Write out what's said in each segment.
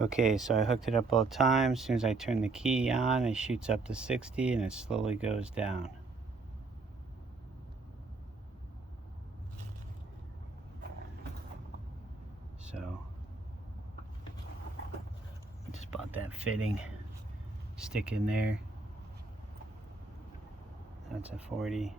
Okay, so I hooked it up both times. As soon as I turn the key on, it shoots up to 60 and it slowly goes down. So I just bought that fitting. Stick in there. That's a 40.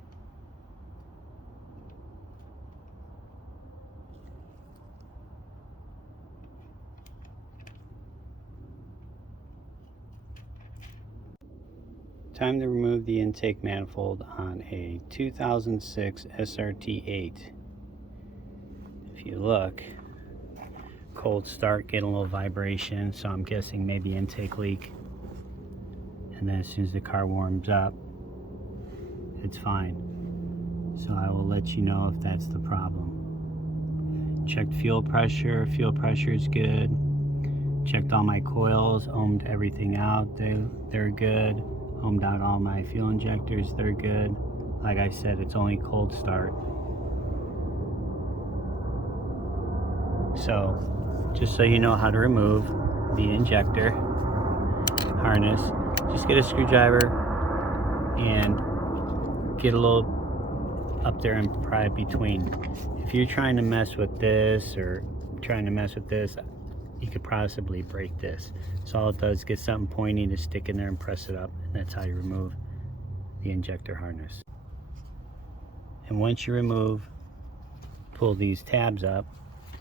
Time to remove the intake manifold on a 2006 srt8. If you look, cold start, get a little vibration, so I'm guessing maybe intake leak. And then as soon as the car warms up, it's fine. So I will let you know if that's the problem. Checked fuel pressure is good. Checked all my coils, ohmed everything out, they're good. Ohmed out all my fuel injectors, they're good. Like I said, it's only cold start. So, just so you know how to remove the injector harness, just get a screwdriver and get a little up there and pry it between. If you're trying to mess with this or trying to mess with this, you could possibly break this. So all it does is get something pointy to stick in there and press it up, and that's how you remove the injector harness. And once you pull these tabs up,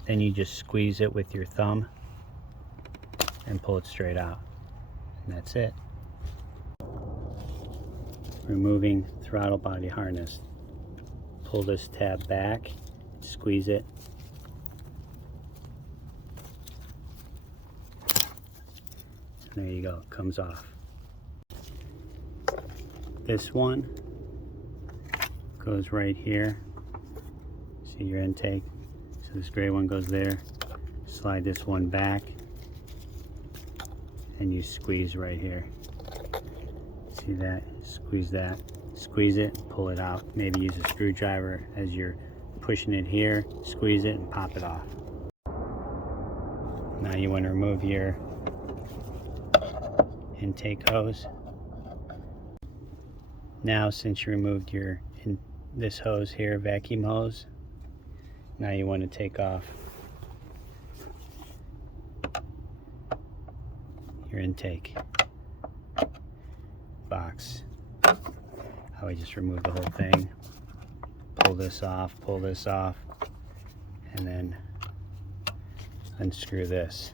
then you just squeeze it with your thumb and pull it straight out. And that's it. Removing throttle body harness. Pull this tab back, squeeze it. There you go, it comes off. This one goes right here. See your intake? So this gray one goes there. Slide this one back and you squeeze right here. See that? Squeeze that. Squeeze it, pull it out. Maybe use a screwdriver as you're pushing it here. Squeeze it and pop it off. Now you want to remove your intake hose. Now since you removed this hose here, vacuum hose, now you want to take off your intake box. I would just remove the whole thing, pull this off, and then unscrew this.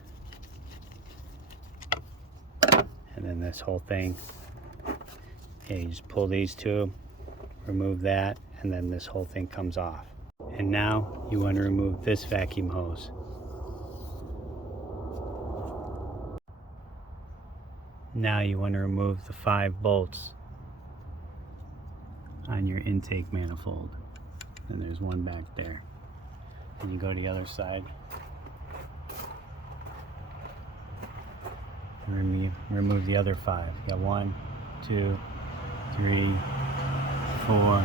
And then this whole thing, okay, you just pull these two, remove that, and then this whole thing comes off. And now you want to remove this vacuum hose. Now you want to remove the 5 bolts on your intake manifold. And there's one back there. And you go to the other side. Remove the other 5. You got 1, 2, 3, 4,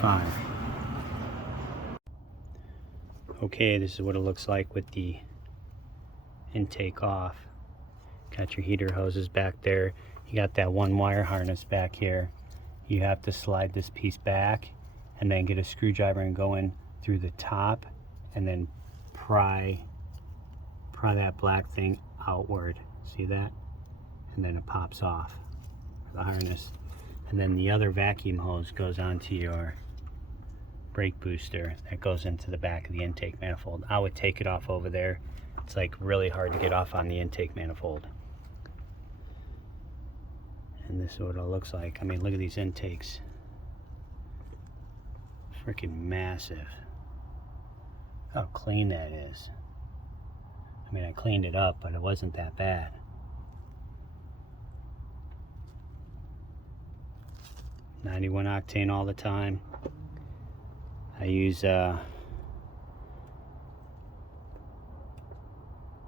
5. Okay, this is what it looks like with the intake off. Got your heater hoses back there. You got that 1 wire harness back here. You have to slide this piece back and then get a screwdriver and go in through the top and then pry that black thing outward. See that? And then it pops off the harness. And then the other vacuum hose goes onto your brake booster that goes into the back of the intake manifold. I would take it off over there. It's like really hard to get off on the intake manifold. And this is what it looks like. I mean, look at these intakes. Freaking massive. How clean that is. I mean, I cleaned it up, but it wasn't that bad. .91 octane all the time. I use,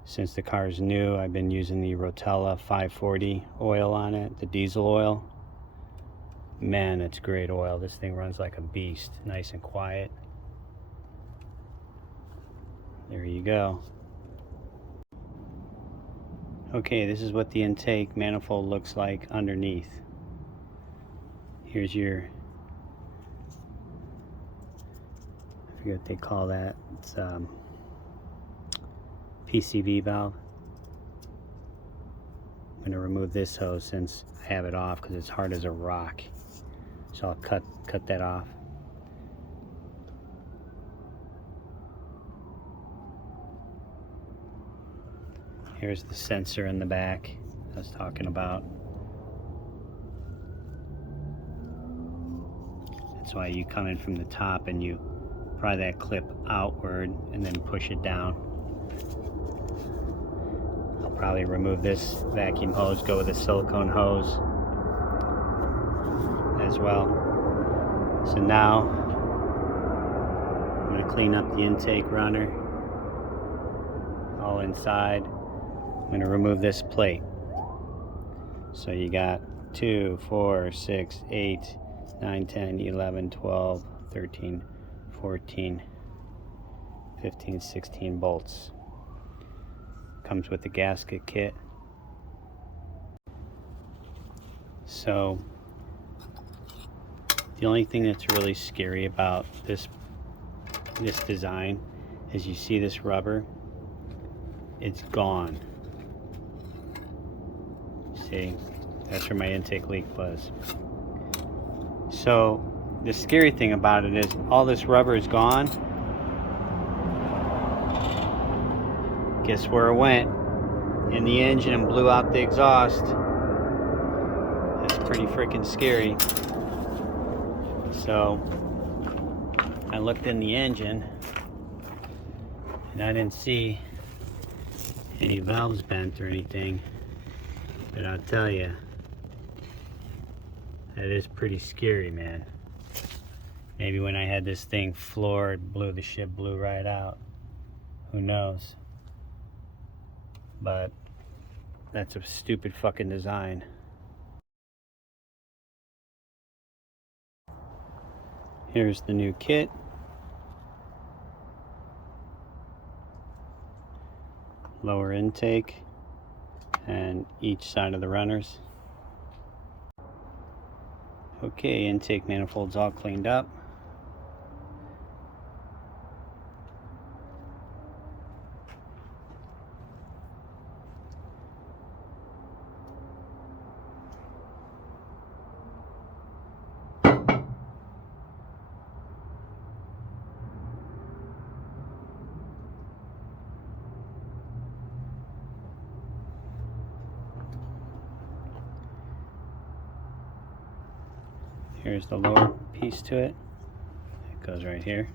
since the car is new, I've been using the Rotella 540 oil on it, the diesel oil. Man, it's great oil. This thing runs like a beast, nice and quiet. There you go. Okay, this is what the intake manifold looks like underneath. Here's your, I forget what they call that. It's PCV valve. I'm going to remove this hose since I have it off because it's hard as a rock. So I'll cut that off. Here's the sensor in the back I was talking about. That's why you come in from the top and you pry that clip outward and then push it down. I'll probably remove this vacuum hose, go with a silicone hose as well. So now I'm going to clean up the intake runner all inside. I'm going to remove this plate. So you got 2, 4, 6, 8, 9, 10, 11, 12, 13, 14, 15, 16 bolts. Comes with the gasket kit. So the only thing that's really scary about this design is you see this rubber, it's gone. See, that's where my intake leak was. So the scary thing about it is all this rubber is gone. Guess where it went? In the engine and blew out the exhaust. That's pretty freaking scary. So I looked in the engine and I didn't see any valves bent or anything, but I'll tell you, that is pretty scary, man. Maybe when I had this thing floored, the ship blew right out. Who knows? But that's a stupid fucking design. Here's the new kit. Lower intake and each side of the runners. Okay, intake manifold's all cleaned up. Here's the lower piece to it. It goes right here.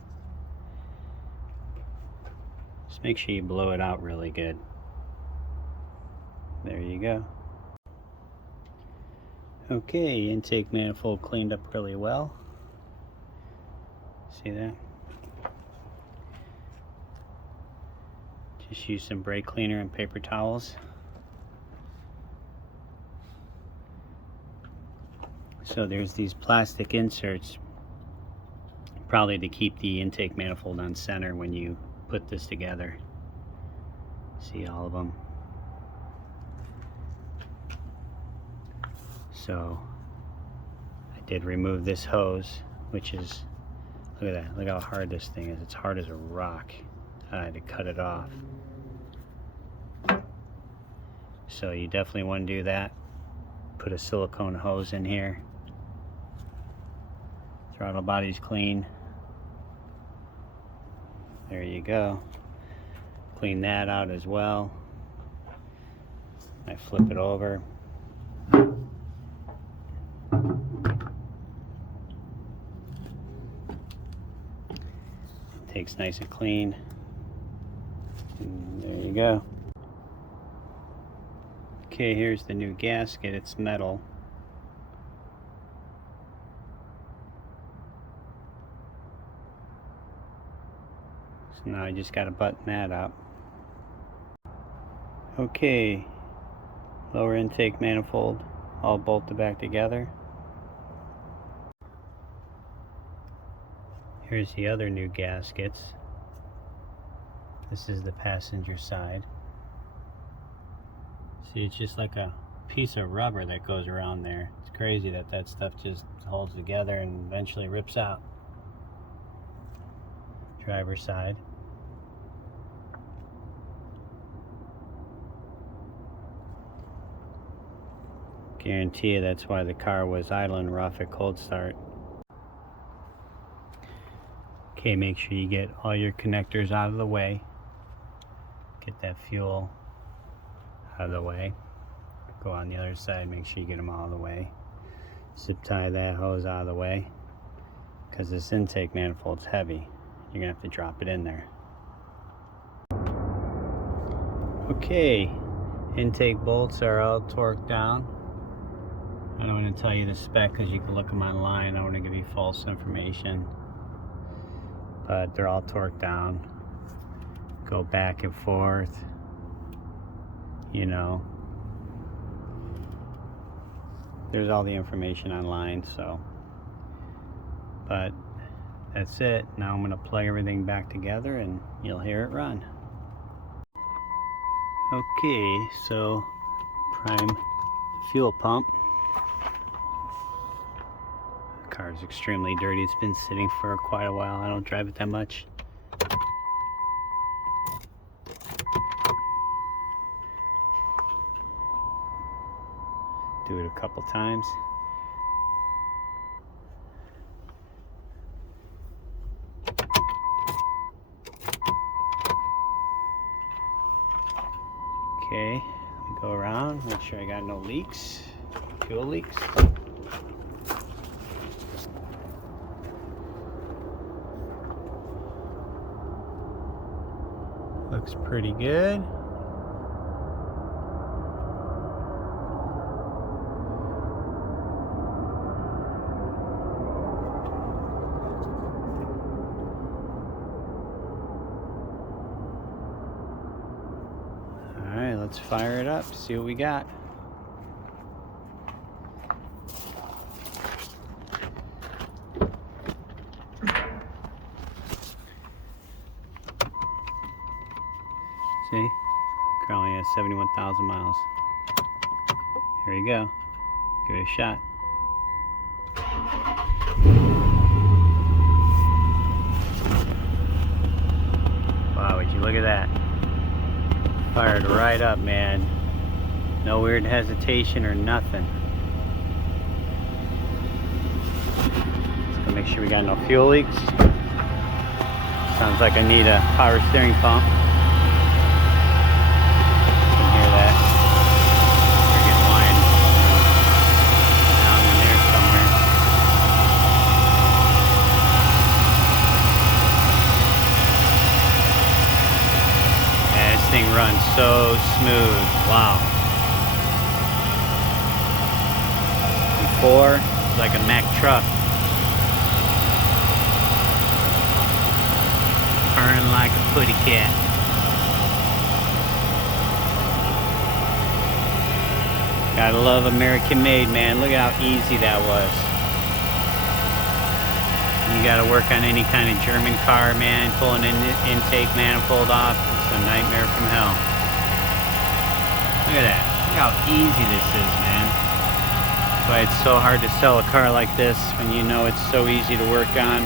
Just make sure you blow it out really good. There you go. Okay, intake manifold cleaned up really well. See that? Just use some brake cleaner and paper towels. So there's these plastic inserts, probably to keep the intake manifold on center when you put this together. See all of them. So I did remove this hose, which is, look at that, look how hard this thing is. It's hard as a rock. I had to cut it off. So you definitely want to do that. Put a silicone hose in here. Throttle body's clean. There you go. Clean that out as well. I flip it over. Takes nice and clean. And there you go. Okay, here's the new gasket. It's metal. So now I just got to button that up. Okay, lower intake manifold all bolted back together. Here's the other new gaskets. This is the passenger side. See, it's just like a piece of rubber that goes around there. It's crazy that that stuff just holds together and eventually rips out. Driver's side. Guarantee you that's why the car was idling rough at cold start. Okay, make sure you get all your connectors out of the way. Get that fuel out of the way. Go on the other side, make sure you get them all out of the way. Zip tie that hose out of the way, because this intake manifold's heavy. You're gonna have to drop it in there. Okay, intake bolts are all torqued down. I don't want to tell you the spec because you can look them online. I don't want to give you false information. But they're all torqued down. Go back and forth. You know. There's all the information online, so. But that's it. Now I'm going to plug everything back together and you'll hear it run. Okay, so prime the fuel pump. Car is extremely dirty. It's been sitting for quite a while. I don't drive it that much. Do it a couple times. Okay, let me go around, make sure I got no leaks, fuel leaks. Looks pretty good. Alright, let's fire it up, see what we got. See? Car only has 71,000 miles. Here you go. Give it a shot. Wow, would you look at that? Fired right up, man. No weird hesitation or nothing. Let's go make sure we got no fuel leaks. Sounds like I need a power steering pump. Runs so smooth. Wow. Before, it was like a Mack truck. Purring like a putty cat. Gotta love American made, man. Look at how easy that was. You gotta work on any kind of German car, man. Pulling an intake manifold off. A nightmare from hell. Look at that. Look how easy this is, man. That's why it's so hard to sell a car like this when you know it's so easy to work on.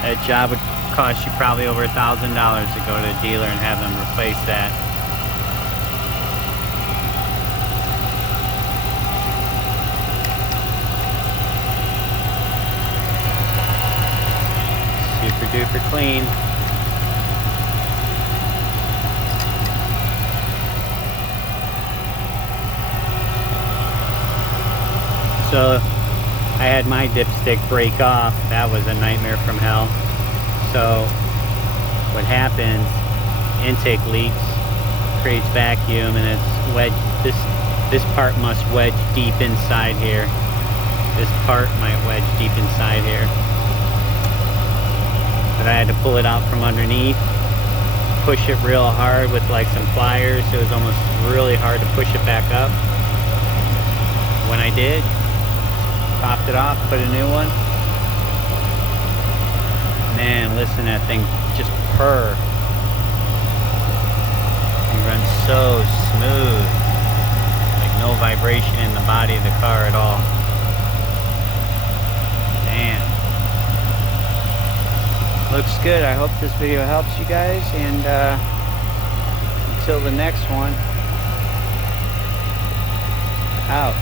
That job would cost you probably over $1,000 to go to a dealer and have them replace that. Super duper clean. So I had my dipstick break off. That was a nightmare from hell. So what happens, intake leaks, creates vacuum, and it's wedged. This part must wedge deep inside here. This part might wedge deep inside here. But I had to pull it out from underneath, push it real hard with like some pliers. It was almost really hard to push it back up. When I did, popped it off, put a new one. Man, listen to that thing just purr. It runs so smooth. vibration in the body of the car at all. Damn. Looks good. I hope this video helps you guys, and until the next one, out.